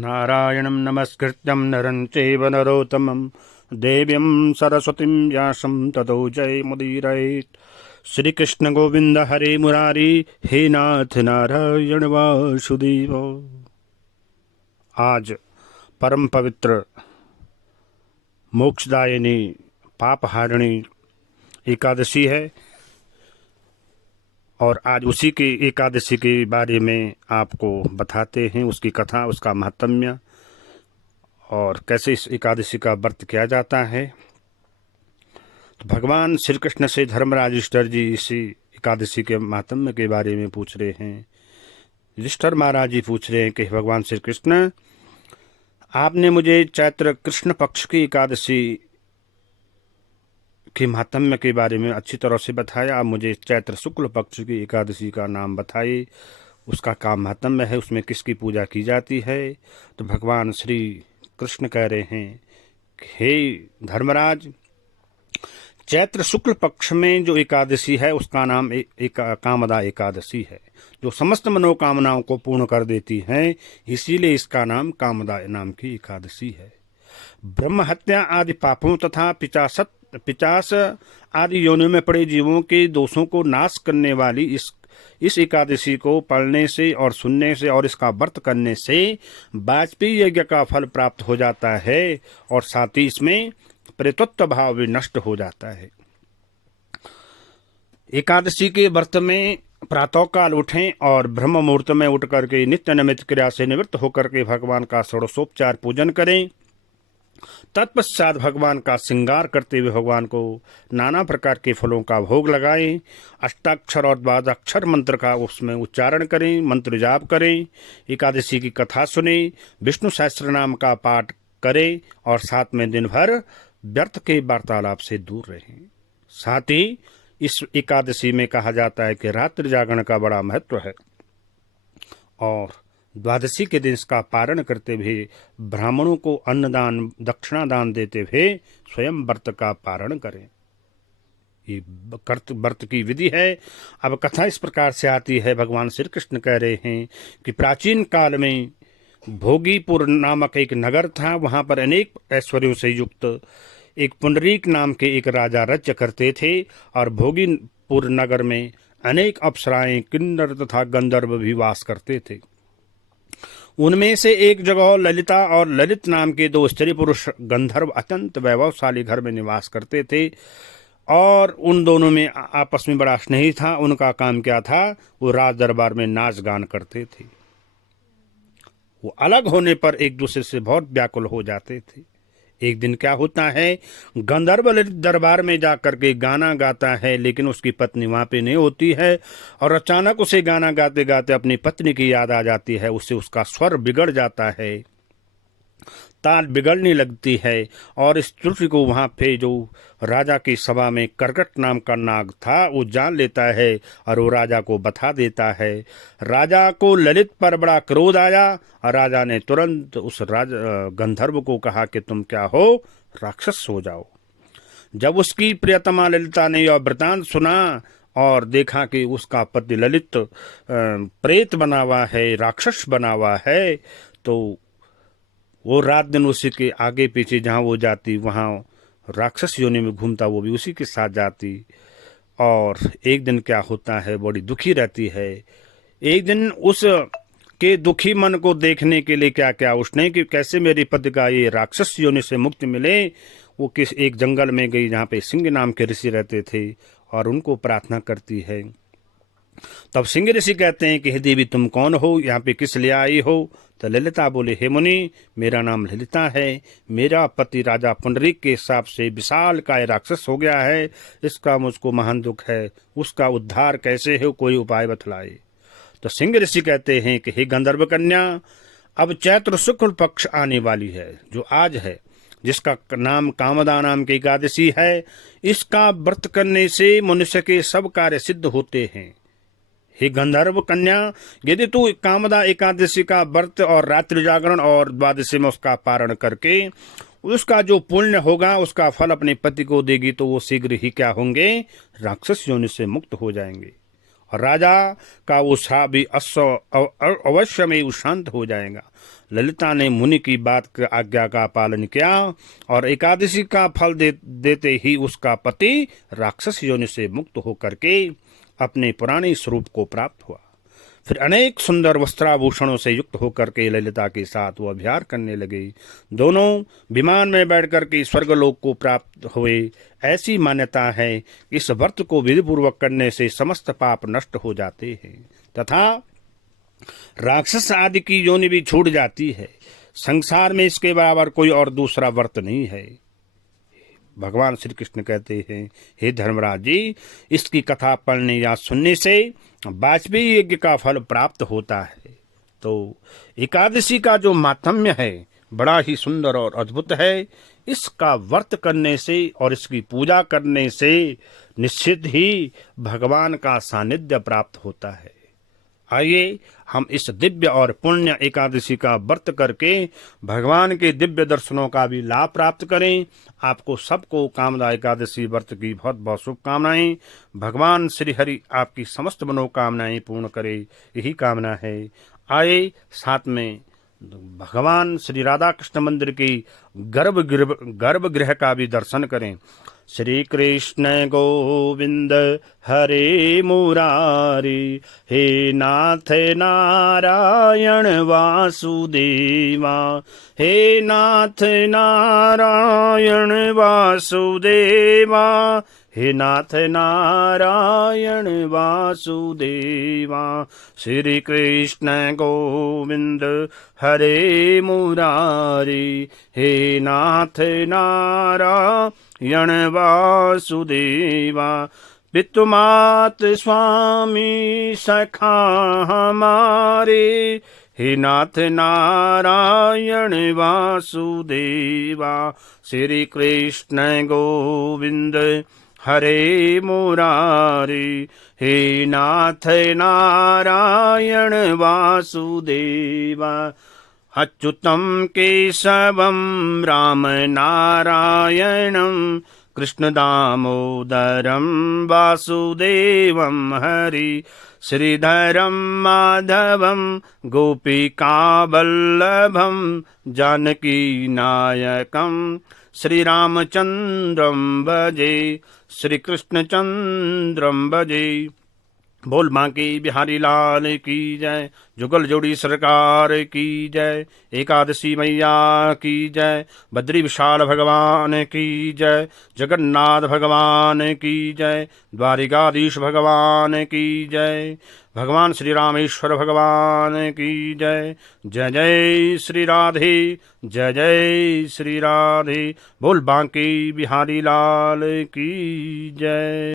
नारायणं नमस्कृत्यं नरं चैव नरोत्तमं देवीं सरस्वतीं व्यासं ततो जयमुदीरयेत्। श्री कृष्ण गोविंद हरे मुरारी, हे नाथ नारायण वासुदेव। आज परम पवित्र मोक्षदायिनी पापहारिणी एकादशी है और आज उसी की एकादशी के बारे में आपको बताते हैं, उसकी कथा, उसका महात्म्य और कैसे इस एकादशी का व्रत किया जाता है। तो भगवान श्री कृष्ण से धर्मराज युधिष्ठिर जी इसी एकादशी के महात्म्य के बारे में पूछ रहे हैं। युधिष्ठिर महाराज जी पूछ रहे हैं कि भगवान श्री कृष्ण, आपने मुझे चैत्र कृष्ण पक्ष की एकादशी के महात्म्य के बारे में अच्छी तरह से बताया। आप मुझे चैत्र शुक्ल पक्ष की एकादशी का नाम बताइए, उसका क्या महात्म्य है, उसमें किसकी पूजा की जाती है। तो भगवान श्री कृष्ण कह रहे हैं, हे धर्मराज, चैत्र शुक्ल पक्ष में जो एकादशी है उसका नाम एक कामदा एकादशी है, जो समस्त मनोकामनाओं को पूर्ण कर देती है, इसीलिए इसका नाम कामदा नाम की एकादशी है। ब्रह्म हत्या आदि पापों तथा पिचास आदि योनियों में पड़े जीवों के दोषों को नाश करने वाली इस एकादशी को पढ़ने से और सुनने से और इसका व्रत करने से वाजपेयी यज्ञ का फल प्राप्त हो जाता है और साथ ही इसमें प्रेतत्व भाव भी नष्ट हो जाता है। एकादशी के व्रत में प्रातःकाल उठें और ब्रह्म मुहूर्त में उठ करके नित्य नैमित्तिक क्रिया से निवृत्त होकर के भगवान का षोडशोपचार पूजन करें। तत्पश्चात भगवान का श्रृंगार करते हुए भगवान को नाना प्रकार के फलों का भोग लगाएं। अष्टाक्षर और द्वादशाक्षर मंत्र का उसमें उच्चारण करें, मंत्र जाप करें, एकादशी की कथा सुने, विष्णु सहस्त्र नाम का पाठ करें और साथ में दिन भर व्यर्थ के वार्तालाप से दूर रहें। साथ ही इस एकादशी में कहा जाता है कि रात्रि जागरण का बड़ा महत्व है और द्वादशी के दिन इसका पारण करते हुए ब्राह्मणों को अन्नदान दक्षिणा दान देते हुए स्वयं व्रत का पारण करें। ये व्रत की विधि है। अब कथा इस प्रकार से आती है। भगवान श्री कृष्ण कह रहे हैं कि प्राचीन काल में भोगीपुर नामक एक नगर था। वहां पर अनेक ऐश्वर्यों से युक्त एक पुंडरीक नाम के एक राजा राज्य करते थे और भोगीपुर नगर में अनेक अप्सराएं, किन्नर तथा गंधर्व भी वास करते थे। उनमें से एक जगह ललिता और ललित नाम के दो स्त्री पुरुष गंधर्व अत्यंत वैभवशाली घर में निवास करते थे और उन दोनों में आपस में बड़ा स्नेही था। उनका काम क्या था? वो राज दरबार में नाच गान करते थे। वो अलग होने पर एक दूसरे से बहुत व्याकुल हो जाते थे। एक दिन क्या होता है, गंधर्व ललित दरबार में जाकर के गाना गाता है, लेकिन उसकी पत्नी वहां पे नहीं होती है और अचानक उसे गाना गाते गाते अपनी पत्नी की याद आ जाती है। उससे उसका स्वर बिगड़ जाता है, ताल बिगड़ने लगती है और इस त्रुटि को वहां पे जो राजा की सभा में करकट नाम का नाग था वो जान लेता है और वो राजा को बता देता है। राजा को ललित पर बड़ा क्रोध आया और राजा ने तुरंत उस गंधर्व को कहा कि तुम क्या हो, राक्षस हो जाओ। जब उसकी प्रियतमा ललिता ने यह वृतांत सुना और देखा कि उसका पति ललित प्रेत बना हुआ है, राक्षस बना हुआ है, तो वो रात दिन उसी के आगे पीछे जहाँ वो जाती वहाँ राक्षस योनि में घूमता, वो भी उसी के साथ जाती। और एक दिन क्या होता है, बड़ी दुखी रहती है। एक दिन उस के दुखी मन को देखने के लिए क्या क्या उसने कि कैसे मेरे पति का ये राक्षस योनि से मुक्ति मिले, वो किस एक जंगल में गई जहाँ पे सिंह नाम के ऋषि रहते थे और उनको प्रार्थना करती है। तब सिंह ऋषि कहते हैं कि हे देवी, तुम कौन हो, यहाँ पे किस लिए आई हो? तो ललिता बोले, हे मुनि, मेरा नाम ललिता है। मेरा पति राजा पुंडरीक के हिसाब से विशाल काय राक्षस हो गया है, इसका मुझको महान दुख है। उसका उद्धार कैसे हो, कोई उपाय बतलाए। तो सिंह ऋषि कहते हैं कि हे गंधर्व कन्या, अब चैत्र शुक्ल पक्ष आने वाली है, जो आज है, जिसका नाम कामदा नाम की एकादशी है। इसका व्रत करने से मनुष्य के सब कार्य सिद्ध होते हैं। हे गंधर्व कन्या, यदि तू कामदा एकादशी का व्रत और रात्रि जागरण और द्वादशी में उसका पारण करके उसका जो पुण्य होगा उसका फल अपने पति को देगी, तो वो शीघ्र ही क्या होंगे, राक्षस योनि से मुक्त हो जाएंगे और राजा का वो श्राप भी अवश्य में वो शांत हो जाएगा। ललिता ने मुनि की बात आज्ञा का पालन किया और एकादशी का फल देते ही उसका पति राक्षस योनि से मुक्त होकर के अपने पुराने स्वरूप को प्राप्त हुआ। फिर अनेक सुंदर वस्त्राभूषणों से युक्त होकर के ललिता के साथ वो विहार करने लगे। दोनों विमान में बैठकर के स्वर्गलोक को प्राप्त हुए। ऐसी मान्यता है इस व्रत को विधिपूर्वक करने से समस्त पाप नष्ट हो जाते हैं तथा राक्षस आदि की योनि भी छूट जाती है। संसार में इसके बराबर कोई और दूसरा व्रत नहीं है। भगवान श्री कृष्ण कहते हैं, हे धर्मराज जी, इसकी कथा पढ़ने या सुनने से वाजपेयी यज्ञ का फल प्राप्त होता है। तो एकादशी का जो माहात्म्य है बड़ा ही सुंदर और अद्भुत है। इसका व्रत करने से और इसकी पूजा करने से निश्चित ही भगवान का सानिध्य प्राप्त होता है। आइए हम इस दिव्य और पुण्य एकादशी का व्रत करके भगवान के दिव्य दर्शनों का भी लाभ प्राप्त करें। आपको सबको कामदा एकादशी व्रत की बहुत बहुत शुभकामनाएं। भगवान श्री हरि आपकी समस्त मनोकामनाएं पूर्ण करे, यही कामना है। आए साथ में भगवान श्री राधा कृष्ण मंदिर की गर्भगृह का भी दर्शन करें। श्री कृष्ण गोविंद हरे मुरारी, हे नाथ नारायण वासुदेवा, हे नाथ नारायण वासुदेवा, हे नाथ नारायण वासुदेवा। श्री कृष्ण गोविंद हरे मुरारी, हे नाथ नारायण वासुदेवा। पितुमात स्वामी सखा हमारे, हे नाथ नारायण वासुदेवा। श्री कृष्ण गोविंद हरे मुरारी, हे नाथ नारायण वासुदेवा। अच्युतं केशवं राम नारायणं, कृष्ण दामोदरं वासुदेवं हरि, श्रीधरं माधवं गोपिकावल्लभं, जानकी नायकं श्रीरामचन्द्रं भजे, श्रीकृष्णचन्द्रं भजे। बोल बांके बिहारी लाल की जय, जुगल जोड़ी सरकार की जय, एकादशी मैया की जय, बद्री विशाल भगवान की जय, जगन्नाथ भगवान की जय, द्वारिकाधीश भगवान की जय, भगवान श्री रामेश्वर भगवान की जय। जय जय श्री राधे, जय जय श्री राधे। बोल बांके बिहारी लाल की जय।